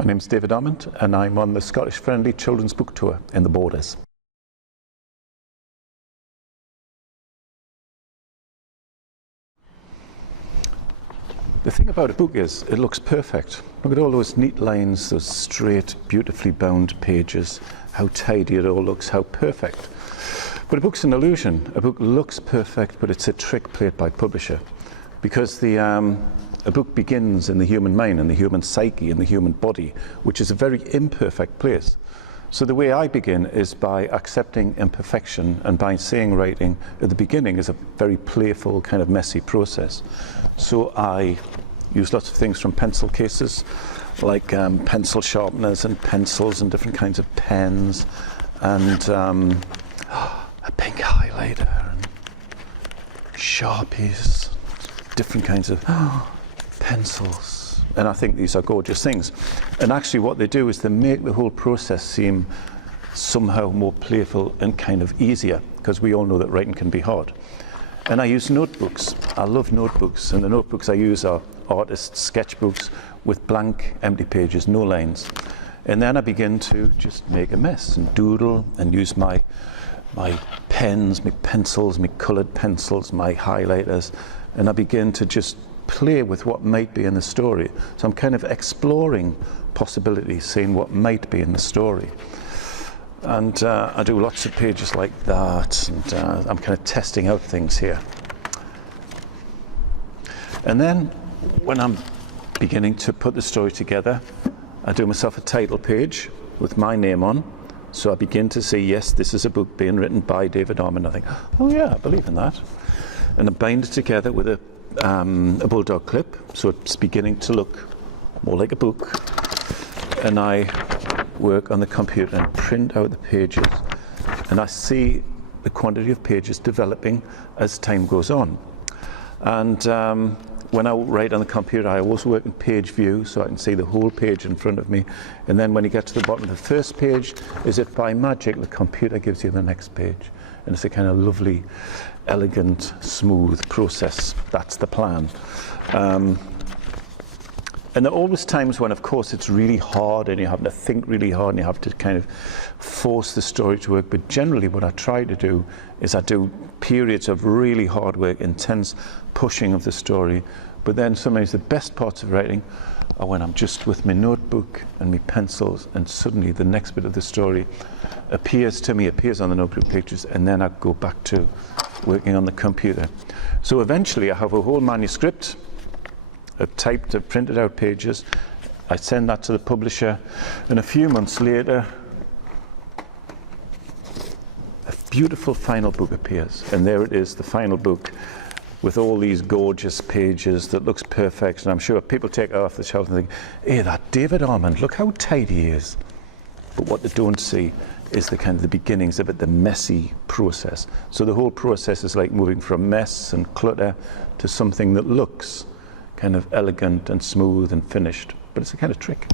My name's David Almond and I'm on the Scottish Friendly Children's Book Tour in the Borders. The thing about a book is it looks perfect. Look at all those neat lines, those straight, beautifully bound pages, how tidy it all looks, how perfect. But a book's an illusion. A book looks perfect, but it's a trick played by publisher. Because a book begins in the human mind, in the human psyche, in the human body, which is a very imperfect place. So the way I begin is by accepting imperfection and by saying writing at the beginning is a very playful, kind of messy process. So I use lots of things from pencil cases, like pencil sharpeners and pencils and different kinds of pens and a pink highlighter and Sharpies, different kinds of pencils. And I think these are gorgeous things. And actually what they do is they make the whole process seem somehow more playful and kind of easier, because we all know that writing can be hard. And I use notebooks. I love notebooks, and the notebooks I use are artists' sketchbooks with blank, empty pages, no lines. And then I begin to just make a mess and doodle and use my pens, my pencils, my coloured pencils, my highlighters, and I begin to just play with what might be in the story. So I'm kind of exploring possibilities, seeing what might be in the story. And I do lots of pages like that, and I'm kind of testing out things here. And then when I'm beginning to put the story together, I do myself a title page with my name on. So I begin to say, yes, this is a book being written by David Almond. I think, oh yeah, I believe in that. And I bind it together with a bulldog clip, so it's beginning to look more like a book. And I work on the computer and print out the pages, and I see the quantity of pages developing as time goes on. And when I write on the computer, I always work in page view, so I can see the whole page in front of me. And then when you get to the bottom of the first page, as if by magic, the computer gives you the next page. And it's a kind of lovely, elegant, smooth process. That's the plan. And there are always times when, of course, it's really hard and you have to think really hard and you have to kind of force the story to work. But generally what I try to do is I do periods of really hard work, intense pushing of the story. But then sometimes the best parts of writing are when I'm just with my notebook and my pencils, and suddenly the next bit of the story appears to me, appears on the notebook pages, and then I go back to working on the computer. So eventually I have a whole manuscript, typed, printed out pages. I send that to the publisher, and a few months later, a beautiful final book appears. And there it is, the final book, with all these gorgeous pages that looks perfect. And I'm sure people take it off the shelf and think, hey, that David Almond, look how tidy he is. But what they don't see is the kind of the beginnings of it, the messy process. So the whole process is like moving from mess and clutter to something that looks kind of elegant and smooth and finished. But it's a kind of trick.